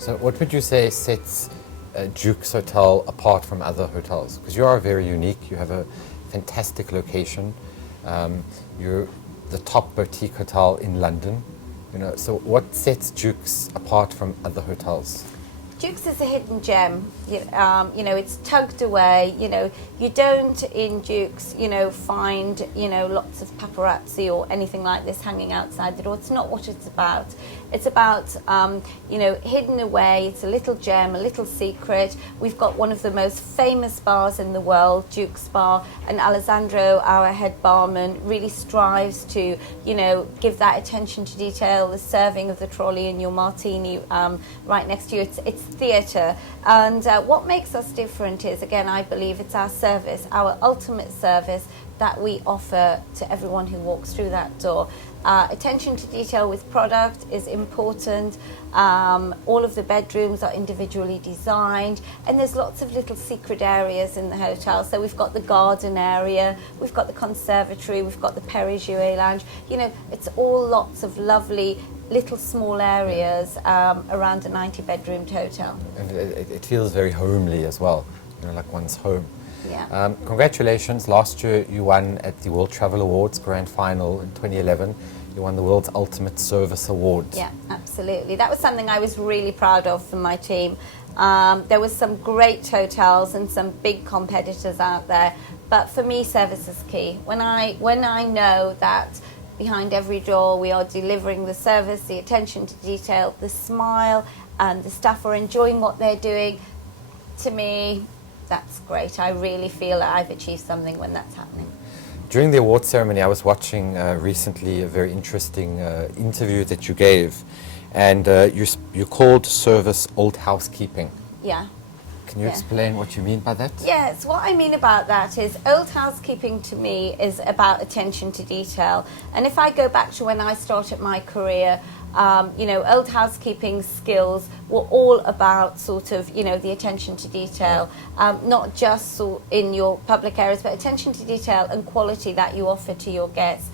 So what would you say sets Duke's Hotel apart from other hotels? Because you are very unique. You have a fantastic location. You're the top boutique hotel in London. So what sets Duke's apart from other hotels? Duke's is a hidden gem. It's tugged away. You don't in Duke's, find, lots of paparazzi or anything like this hanging outside the door. It's not what it's about. It's about, hidden away. It's a little gem, a little secret. We've got one of the most famous bars in the world, Duke's Bar, and Alessandro, our head barman, really strives to, give that attention to detail, the serving of the trolley and your martini right next to you. It's theatre, and what makes us different is, again, I believe it's our service, our ultimate service that we offer to everyone who walks through that door. Attention to detail with product is important. All of the bedrooms are individually designed, and there's lots of little secret areas in the hotel. So we've got the garden area, we've got the conservatory, we've got the Perrier lounge. It's all lots of lovely little small areas around a 90-bedroomed hotel. And it feels very homely as well, like one's home. Yeah. Congratulations. Last year you won at the World Travel Awards Grand Final in 2011. You won the World's Ultimate Service Award. Yeah, absolutely. That was something I was really proud of for my team. There was some great hotels and some big competitors out there, but for me, service is key. When I know that behind every door we are delivering the service, the attention to detail, the smile, and the staff are enjoying what they're doing, to me, that's great. I really feel that I've achieved something when that's happening. During the award ceremony, I was watching recently a very interesting interview that you gave, and you called service Old Housekeeping. Yeah. Can you explain what you mean by that? Yes, what I mean about that is Old Housekeeping to me is about attention to detail. And if I go back to when I started my career, Old Housekeeping skills were all about the attention to detail, not just in your public areas, but attention to detail and quality that you offer to your guests.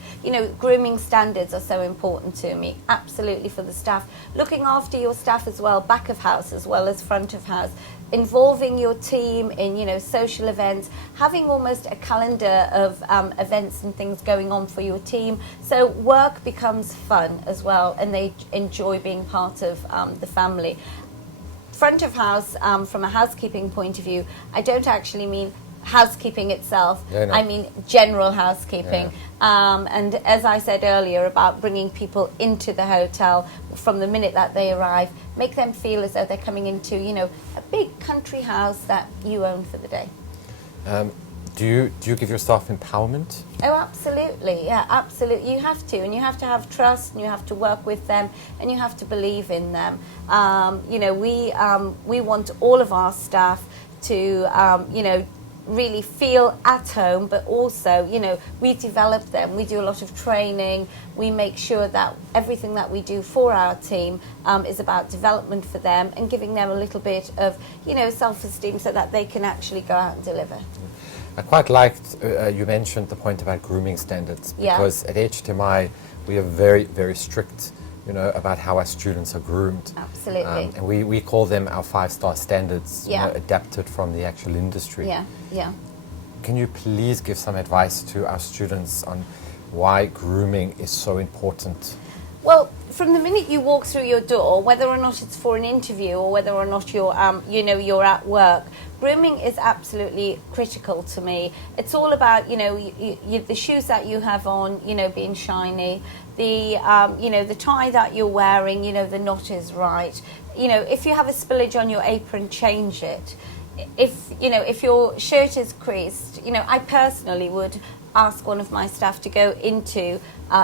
Grooming standards are so important to me, absolutely, for the staff. Looking after your staff as well, back of house as well as front of house. Involving your team in, social events, having almost a calendar of events and things going on for your team. So work becomes fun as well, and they enjoy being part of the family. Front of house, from a housekeeping point of view, I don't actually mean housekeeping itself. Yeah, no. I mean general housekeeping. Yeah. And as I said earlier about bringing people into the hotel from the minute that they arrive, make them feel as though they're coming into, a big country house that you own for the day. Do you give your staff empowerment? Oh, absolutely. Yeah, absolutely. You have to, and you have to have trust, and you have to work with them, and you have to believe in them. We want all of our staff to, really feel at home, but also, we develop them. We do a lot of training. We make sure that everything that we do for our team is about development for them and giving them a little bit of, self-esteem so that they can actually go out and deliver. I quite liked, you mentioned the point about grooming standards, because at HTMi we are very, very strict, about how our students are groomed. Absolutely. And we call them our 5-star standards, adapted from the actual industry. Yeah. Can you please give some advice to our students on why grooming is so important? Well, from the minute you walk through your door, whether or not it's for an interview or whether or not you're at work, grooming is absolutely critical to me. It's all about, the shoes that you have on, being shiny, the tie that you're wearing, the knot is right. If you have a spillage on your apron, change it. If your shirt is creased, I personally would ask one of my staff to go into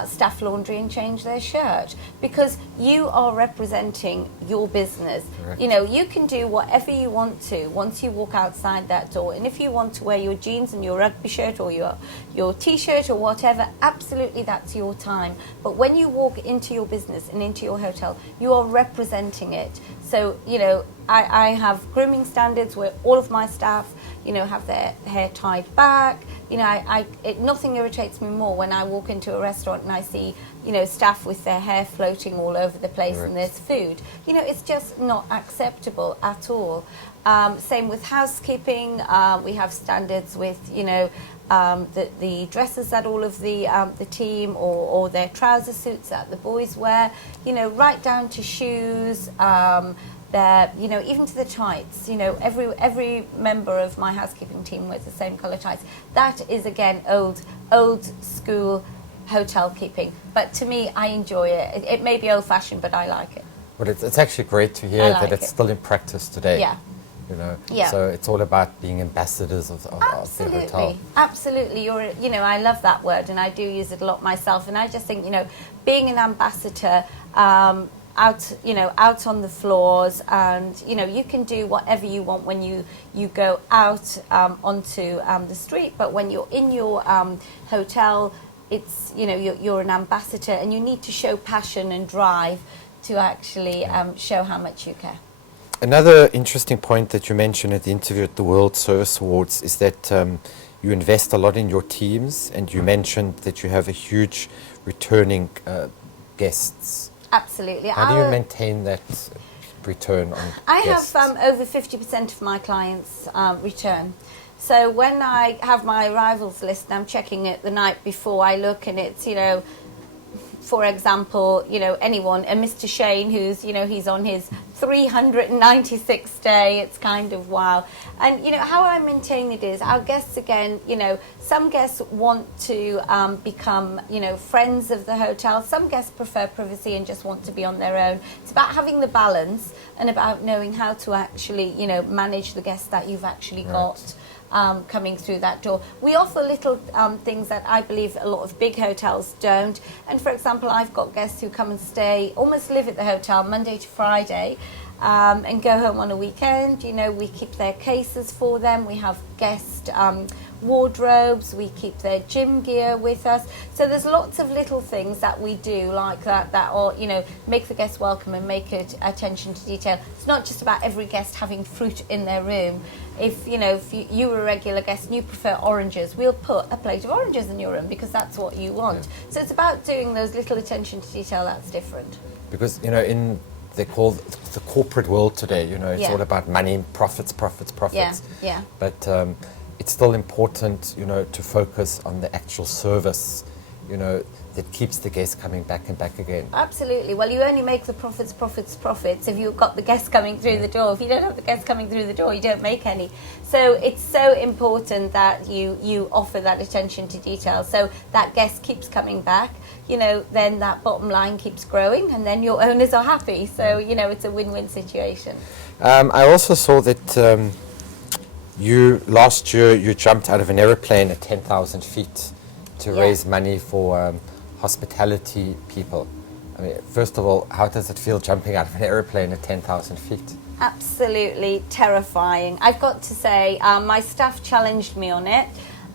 staff laundry and change their shirt, because you are representing your business. Correct. You can do whatever you want to once you walk outside that door, and if you want to wear your jeans and your rugby shirt or your t-shirt or whatever, absolutely, that's your time. But when you walk into your business and into your hotel, you are representing it. So I have grooming standards where all of my staff, have their hair tied back. Nothing irritates me more when I walk into a restaurant and I see, staff with their hair floating all over the place and there's food. It's just not acceptable at all. Same with housekeeping. We have standards with, the dresses that all of the team or their trouser suits that the boys wear, right down to shoes, even to the tights. Every member of my housekeeping team wears the same colour tights. That is, again, old school hotel keeping. But to me, I enjoy it. It may be old-fashioned, but I like it. But it's actually great to hear that it's still in practice today. Yeah. So it's all about being ambassadors of the hotel. Absolutely. I love that word, and I do use it a lot myself. And I just think, being an ambassador, out on the floors, and you can do whatever you want when you go out onto the street. But when you're in your hotel, it's you're an ambassador, and you need to show passion and drive to actually show how much you care. Another interesting point that you mentioned at the interview at the World Service Awards is that you invest a lot in your teams, and you mentioned that you have a huge returning guests. Absolutely. How do you maintain that return on guests? I have over 50% of my clients return. So when I have my arrivals list and I'm checking it the night before, I look and it's, for example, anyone, a Mr. Shane who's, he's on his 396th day. It's kind of wow. And, how I maintain it is our guests, again, some guests want to become, friends of the hotel. Some guests prefer privacy and just want to be on their own. It's about having the balance and about knowing how to actually, manage the guests that you've actually got. Coming through that door. We offer little things that I believe a lot of big hotels don't. And for example, I've got guests who come and stay, almost live at the hotel Monday to Friday, and go home on a weekend. We keep their cases for them. We have guest wardrobes. We keep their gym gear with us. So there's lots of little things that we do like that are, make the guests welcome and make it attention to detail. It's not just about every guest having fruit in their room. If you were a regular guest and you prefer oranges, we'll put a plate of oranges in your room because that's what you want. Yeah. So it's about doing those little attention to detail that's different. Because, in they call the corporate world today, it's all about money, profits. Yeah. But it's still important, to focus on the actual service, that keeps the guests coming back and back again. Absolutely. Well, you only make the profits if you've got the guests coming through the door. If you don't have the guests coming through the door, you don't make any. So it's so important that you offer that attention to detail so that guest keeps coming back. Then that bottom line keeps growing, and then your owners are happy. So, it's a win-win situation. I also saw that last year you jumped out of an aeroplane at 10,000 feet to raise money for hospitality people. I mean, first of all, how does it feel jumping out of an aeroplane at 10,000 feet? Absolutely terrifying. I've got to say, my staff challenged me on it.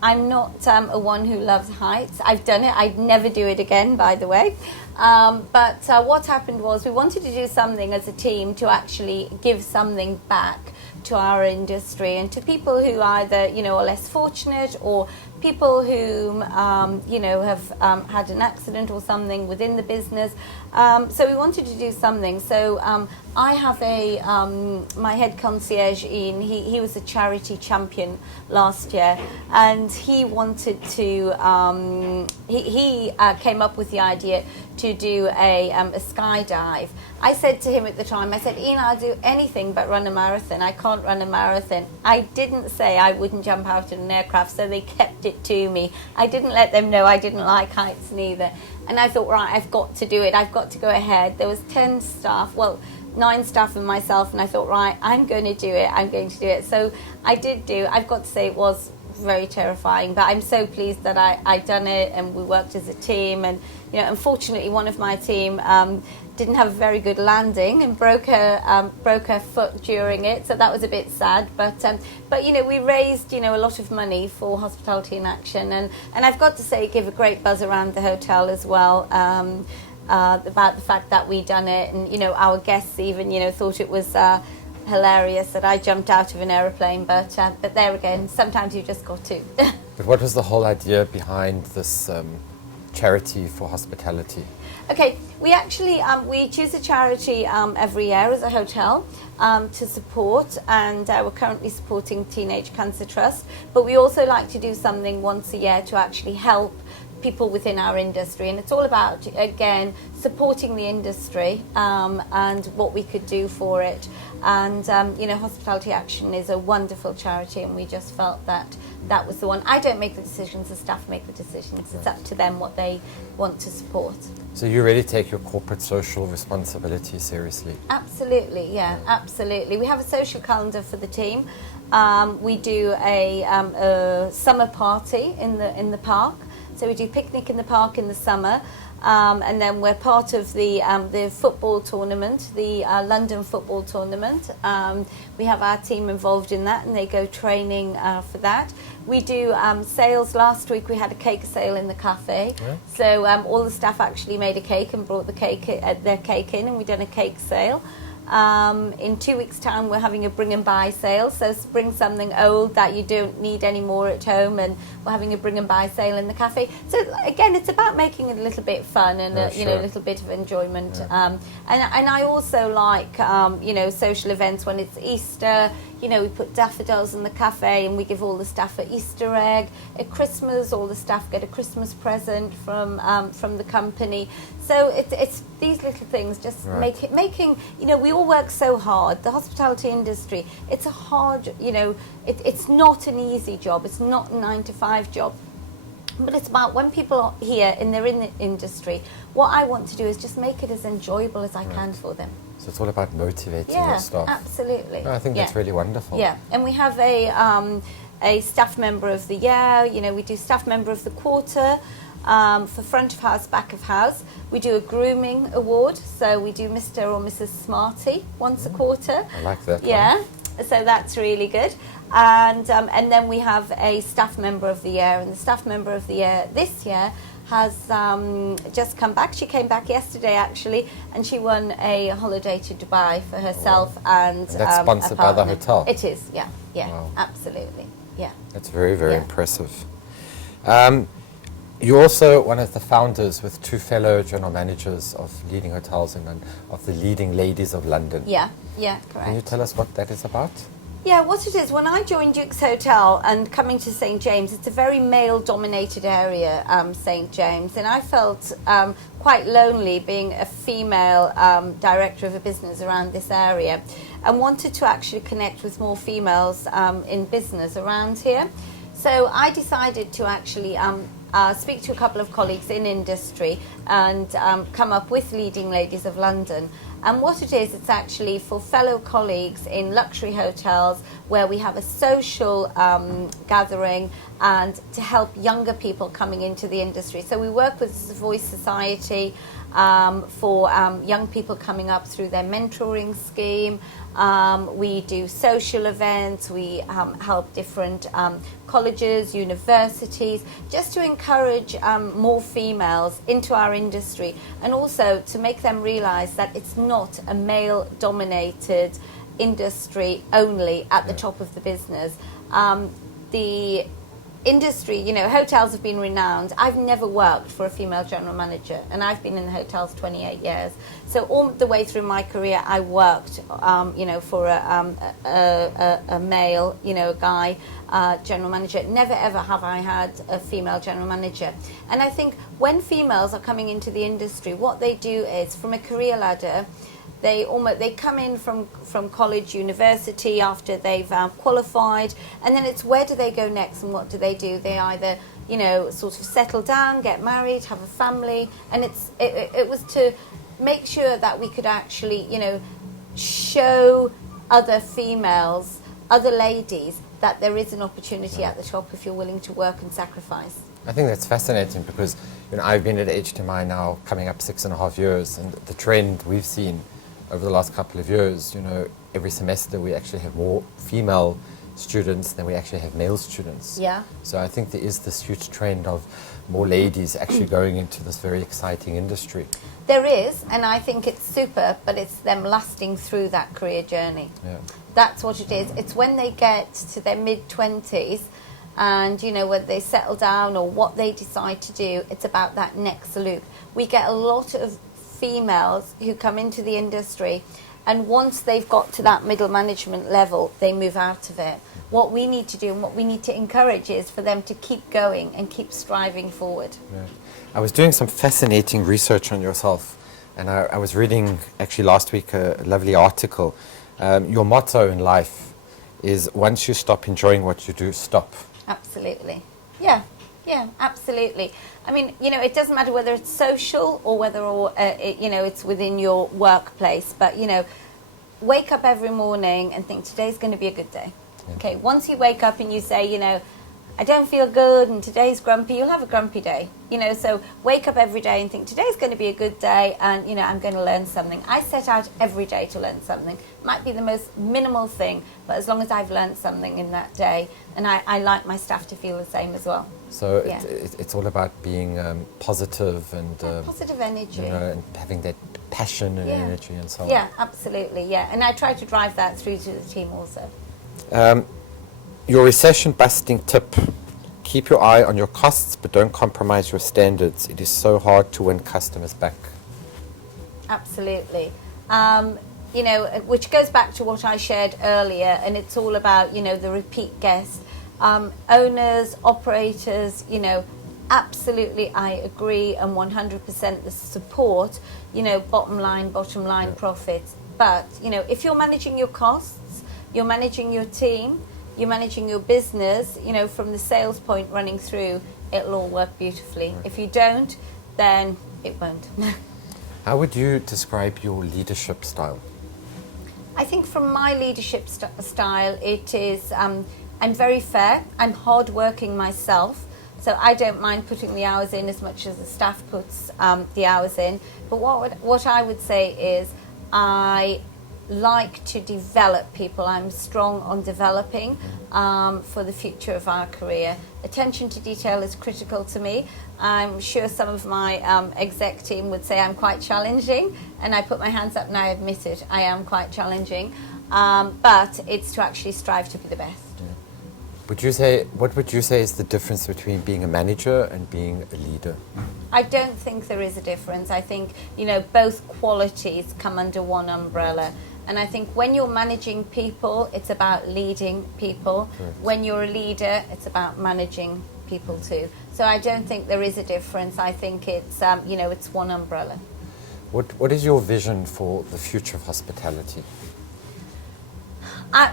I'm not a one who loves heights. I've done it. I'd never do it again, by the way. But what happened was we wanted to do something as a team to actually give something back to our industry and to people who either, are less fortunate or people who, have had an accident or something within the business. So we wanted to do something. So I have my head concierge, Ian, he was a charity champion last year, and he wanted to, he came up with the idea to do a skydive. I said to him at the time, I said, Ian, I'll do anything but run a marathon. I can't run a marathon. I didn't say I wouldn't jump out of an aircraft, so they kept it to me. I didn't let them know I didn't like heights neither. And I thought, right, I've got to do it. I've got to go ahead. There was 10 staff, 9 staff and myself, and I thought, right, I'm going to do it. I'm going to do it. So I did do. I've got to say it was very terrifying, but I'm so pleased that I done it, and we worked as a team. And unfortunately, one of my team didn't have a very good landing and broke her foot during it, so that was a bit sad. But we raised a lot of money for Hospitality in Action, and I've got to say, give a great buzz around the hotel as well. About the fact that we done it, and our guests even thought it was hilarious that I jumped out of an aeroplane, but there again, sometimes you just got to. But what was the whole idea behind this charity for hospitality? Okay, we actually we choose a charity every year as a hotel to support, and we're currently supporting Teenage Cancer Trust. But we also like to do something once a year to actually help people within our industry, and it's all about, again, supporting the industry and what we could do for it. And Hospitality Action is a wonderful charity, and we just felt that that was the one. I don't make the decisions, the staff make the decisions. It's up to them what they want to support. So you really take your corporate social responsibility seriously? Absolutely, yeah, absolutely. We have a social calendar for the team. We do a summer party in the park. So we do picnic in the park in the summer, and then we're part of the football tournament, the London football tournament. We have our team involved in that, and they go training for that. We do sales. Last week we had a cake sale in the cafe. Yeah. So all the staff actually made a cake and brought their cake in, and we done a cake sale. In 2 weeks' time, we're having a bring and buy sale. So bring something old that you don't need anymore at home, and we're having a bring and buy sale in the cafe. So again, it's about making it a little bit fun and a little bit of enjoyment. Yeah. And I also like social events when it's Easter. We put daffodils in the cafe, and we give all the staff an Easter egg. At Christmas, all the staff get a Christmas present from the company. So it's these little things, just making. We all work so hard. The hospitality industry, it's a hard. It's not an easy job. It's not a 9-to-5 job. But it's about when people are here and they're in the industry, what I want to do is just make it as enjoyable as I can for them. So it's all about motivating your staff. Absolutely. No, I think that's really wonderful. Yeah, and we have a staff member of the year. We do staff member of the quarter for front of house, back of house. We do a grooming award, so we do Mr. or Mrs. Smarty once a quarter. I like that. Yeah, so that's really good. And then we have a staff member of the year, and the staff member of the year this year has just come back. She came back yesterday, actually, and she won a holiday to Dubai for herself and that's sponsored by the hotel? It is, yeah, wow. Absolutely, yeah. That's very, very impressive. You're also one of the founders with two fellow general managers of leading hotels and of the leading ladies of London. Yeah, correct. Can you tell us what that is about? Yeah, what it is, when I joined Duke's Hotel and coming to St. James, it's a very male-dominated area, St. James, and I felt quite lonely being a female director of a business around this area, and wanted to actually connect with more females in business around here. So I decided to actually speak to a couple of colleagues in industry and come up with Leading Ladies of London. And what it is, it's actually for fellow colleagues in luxury hotels where we have a social gathering and to help younger people coming into the industry. So we work with the Voice Society for young people coming up through their mentoring scheme. We do social events, we help different colleges, universities, just to encourage more females into our industry, and also to make them realise that it's not a male-dominated industry only at the top of the business. The industry, hotels have been renowned. I've never worked for a female general manager, and I've been in the hotels 28 years. So all the way through my career, I worked, for a male, a guy general manager. Never ever have I had a female general manager. And I think when females are coming into the industry, what they do is, from a career ladder, they come in from college, university after they've qualified, and then it's where do they go next and what do? They either sort of settle down, get married, have a family, and it was to make sure that we could actually show other females, other ladies, that there is an opportunity at the top if you're willing to work and sacrifice. I think that's fascinating because I've been at HTMi now coming up 6.5 years, and the trend we've seen over the last couple of years, every semester we actually have more female students than we actually have male students. Yeah. So I think there is this huge trend of more ladies actually going into this very exciting industry. There is, and I think it's super, but it's them lasting through that career journey. Yeah. That's what it is. It's when they get to their mid-20s and, you know, whether they settle down or what they decide to do, it's about that next loop. We get a lot of females who come into the industry, and once they've got to that middle management level, they move out of it. What we need to do and what we need to encourage is for them to keep going and keep striving forward. Yeah. I was doing some fascinating research on yourself, and I was reading actually last week a lovely article. Your motto in life is, once you stop enjoying what you do, stop. Absolutely. Yeah, absolutely. I mean, you know, it doesn't matter whether it's social or whether you know, it's within your workplace, but, you know, wake up every morning and think today's going to be a good day. Yeah. Okay, once you wake up and you say, you know, I don't feel good and today's grumpy, you'll have a grumpy day. You know, so wake up every day and think today's going to be a good day and, you know, I'm going to learn something. I set out every day to learn something. Might be the most minimal thing, but as long as I've learned something in that day, and I like my staff to feel the same as well. So Yeah. it's all about being positive and Positive energy. you know, and having that passion and Yeah. energy and so on. Yeah, absolutely, yeah. And I try to drive that through to the team also. Your recession busting tip: keep your eye on your costs, but don't compromise your standards. It is so hard to win customers back. Absolutely. You know, which goes back to what I shared earlier, and it's all about, you know, the repeat guests. Owners, operators, you know, absolutely I agree, and 100% the support, you know, bottom line Yeah. profits. But, you know, if you're managing your costs, you're managing your team, you're managing your business, you know, from the sales point running through, it'll all work beautifully. Right. If you don't, then it won't. How would you describe your leadership style? I think from my leadership style, it is, I'm very fair, I'm hardworking myself, so I don't mind putting the hours in as much as the staff puts the hours in. But what I would say is I like to develop people. I'm strong on developing for the future of our career. Attention to detail is critical to me. I'm sure some of my exec team would say I'm quite challenging, and I put my hands up and I admit it, I am quite challenging, but it's to actually strive to be the best. What would you say is the difference between being a manager and being a leader? I don't think there is a difference. I think, you know, both qualities come under one umbrella. And I think when you're managing people, it's about leading people. Correct. When you're a leader, it's about managing people too. So I don't think there is a difference. I think it's, you know, it's one umbrella. What is your vision for the future of hospitality?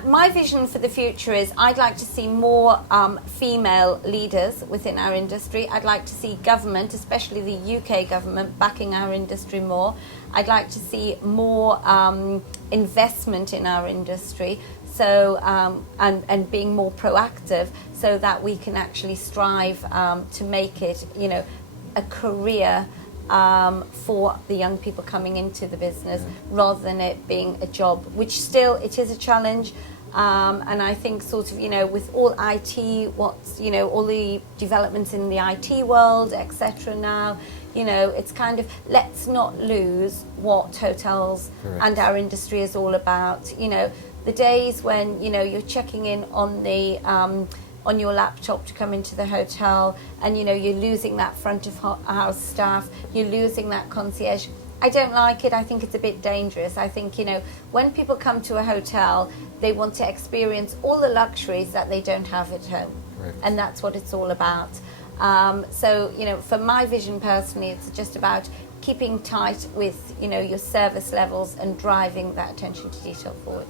My vision for the future is I'd like to see more female leaders within our industry. I'd like to see government, especially the UK government, backing our industry more. I'd like to see more investment in our industry, so and being more proactive, so that we can actually strive to make it, you know, a career for the young people coming into the business, rather than it being a job, which still it is a challenge. And I think sort of, you know, with all IT, what's, you know, all the developments in the IT world, etc. now, you know, it's kind of, let's not lose what hotels Correct. and our industry is all about. You know, the days when, you know, you're checking in on the on your laptop to come into the hotel, and, you know, you're losing that front of house staff, you're losing that concierge. I don't like it. I think it's a bit dangerous. I think, you know, when people come to a hotel, they want to experience all the luxuries that they don't have at home. Correct. And that's what it's all about. So, you know, for my vision personally, it's just about keeping tight with, you know, your service levels and driving that attention to detail forward.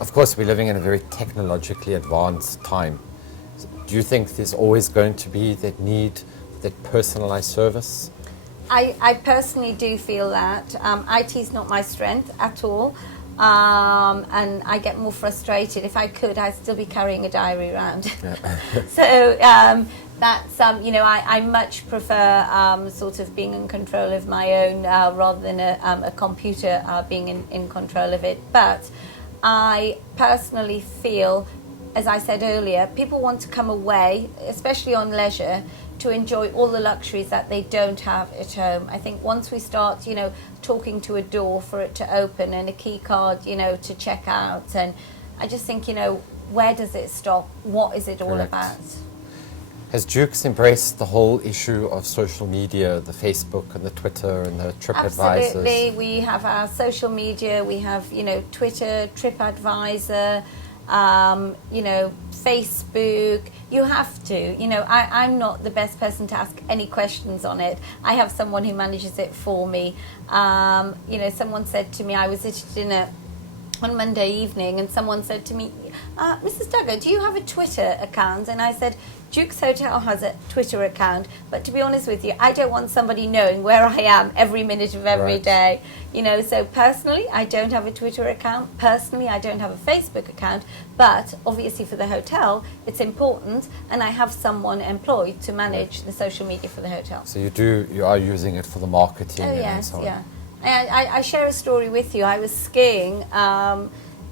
Of course, we're living in a very technologically advanced time. Do you think there's always going to be that need, that personalized service? I personally do feel that. IT is not my strength at all. And I get more frustrated. If I could, I'd still be carrying a diary around. So that's, you know, I much prefer sort of being in control of my own rather than a computer being in control of it. But I personally feel as I said earlier, people want to come away, especially on leisure, to enjoy all the luxuries that they don't have at home. I think once we start, you know, talking to a door for it to open and a key card, you know, to check out, and I just think, you know, where does it stop? What is it all Correct. about? Has Jukes embraced the whole issue of social media, the Facebook and the Twitter and the TripAdvisors? Absolutely. We have our social media. We have, you know, Twitter, TripAdvisor, you know, Facebook. You have to. You know, I'm not the best person to ask any questions on it. I have someone who manages it for me. You know, someone said to me, I was at dinner on Monday evening, and someone said to me, Mrs. Dhugga, do you have a Twitter account? And I said, Duke's Hotel has a Twitter account, but to be honest with you, I don't want somebody knowing where I am every minute of every Right. day. You know, so personally, I don't have a Twitter account. Personally, I don't have a Facebook account, but obviously for the hotel, it's important, and I have someone employed to manage the social media for the hotel. So you are using it for the marketing Oh and yes, so on. yeah. I share a story with you. I was skiing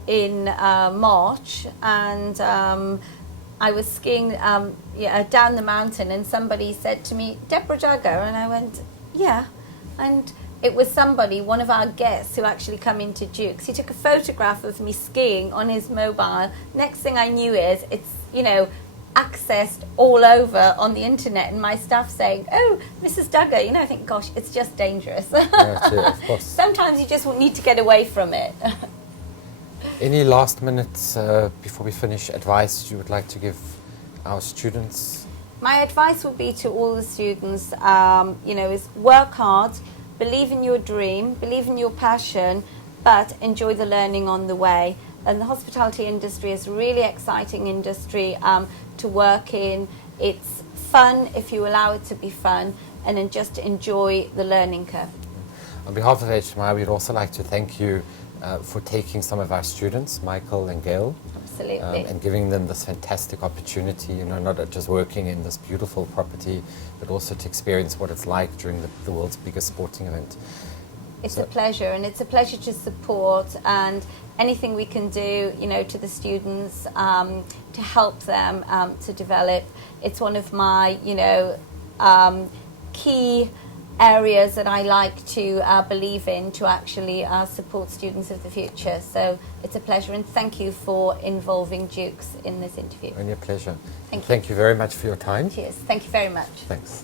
in March, and I was skiing down the mountain, and somebody said to me, Debrah Dhugga, and I went, yeah. And it was somebody, one of our guests who actually come into Duke's. He took a photograph of me skiing on his mobile. Next thing I knew is it's, you know, accessed all over on the internet, and my staff saying, oh, Mrs. Dhugga, you know, I think, gosh, it's just dangerous. Yeah, of course. Sometimes you just need to get away from it. Any last minutes before we finish advice you would like to give our students? My advice would be to all the students, you know, is work hard, believe in your dream, believe in your passion, but enjoy the learning on the way. And the hospitality industry is a really exciting industry to work in. It's fun if you allow it to be fun, and then just enjoy the learning curve. On behalf of HTMi, we'd also like to thank you for taking some of our students, Michael and Gail, Absolutely. and giving them this fantastic opportunity, you know, not just working in this beautiful property, but also to experience what it's like during the world's biggest sporting event. It's a pleasure, and it's a pleasure to support, and anything we can do, you know, to the students to help them to develop. It's one of my, you know, key areas that I like to believe in to actually support students of the future. So it's a pleasure, and thank you for involving Dukes in this interview. Only a pleasure. Thank you. Thank you very much for your time. Cheers. Thank you very much. Thanks.